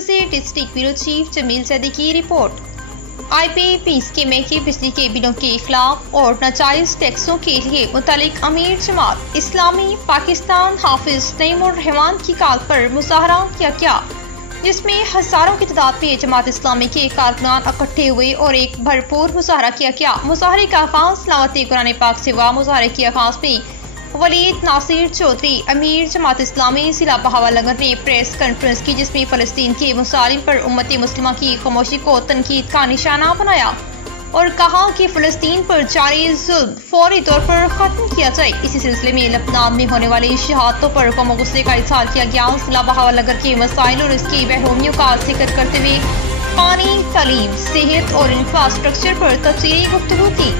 से district bureau chief Jamil Zaidi की report. IPP स्कीमें के बिजली के बिलों के खिलाफ और नाजायज टैक्सों के लिए मुतालिक अमीर जमात इस्लामी पाकिस्तान हाफिज नईमुर रहमान की कॉल पर मुजाहरा किया गया, जिसमें हजारों की तादाद में जमात इस्लामी के कारकुनान इकट्ठे हुए और एक भरपूर मुजाहरा किया गया। मुजाहरे का आगाज तिलावत कुरान पाक से हुआ। मुजाहरे के आगाज में वलीद नासिर चौधरी अमीर जमात इस्लामी जिला बहावलनगर ने प्रेस कॉन्फ्रेंस की, जिसमें फलस्तीन के मुसालिम पर उम्मत मुस्लिमा की खामोशी को तनकीद का निशाना बनाया और कहा कि फलस्तीन पर जारी जुल्म फौरी तौर पर खत्म किया जाए। इसी सिलसिले में लबनान में होने वाली शहादतों पर कौम गुस्से का इजहार किया गया। जिला बहावलनगर के मसाइल और इसकी बहरूमियों का जिक्र करते हुए पानी, तालीम, सेहत और इंफ्रास्ट्रक्चर पर तफसीली गुफ्तगू की।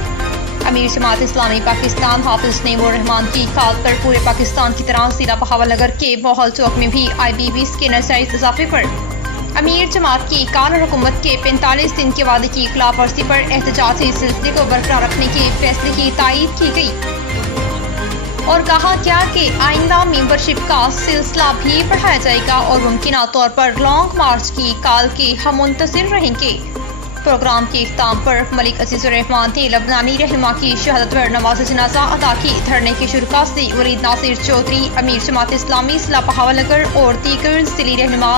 अमीर जमात इस्लामी पाकिस्तान हाफिज नईमुर रहमान की कॉल पर पूरे पाकिस्तान की तरह जिला बहावलनगर के बहल चौक में भी IPPs के नाजायज इजाफे पर अमीर जमात की कानून हुकूमत के 45 दिन के वादे की खिलाफ वर्जी पर एहतजाजी सिलसिले को बरकरार रखने के फैसले की तायीद की गई और कहा गया कि आइंदा मेंबरशिप का सिलसिला भी बढ़ाया जाएगा और मुमकिन तौर पर लॉन्ग मार्च की कॉल के हम मुंतजिर रहेंगे। प्रोग्राम के इख्ताम पर मलिक अजीजुर रहमान ने लबनानी रहनुमा की शहादत पर नमाज जनाजा अदा की। धरने के शुरुआत से वलीद नासिर चौधरी अमीर जमात इस्लामी जिला बहावलनगर और दीगर जिली रहनुमा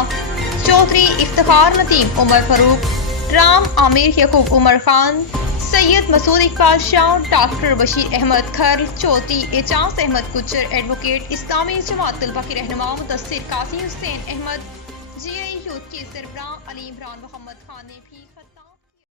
चौधरी इफ्तिखार नदीम, उमर फारूक, राम आमिर, यकूब उमर खान, सैयद मसूद इकबाल शाह, डॉक्टर बशीर अहमद खर चौधरी, एजाज अहमद गुज्जर, एडवोकेट इस्लामी जमात तलबा के रहनुमा मुदस्सिर काजी हुसैन अहमद, GI यूथ के सरबराह अली इमरान मोहम्मद खान ने भी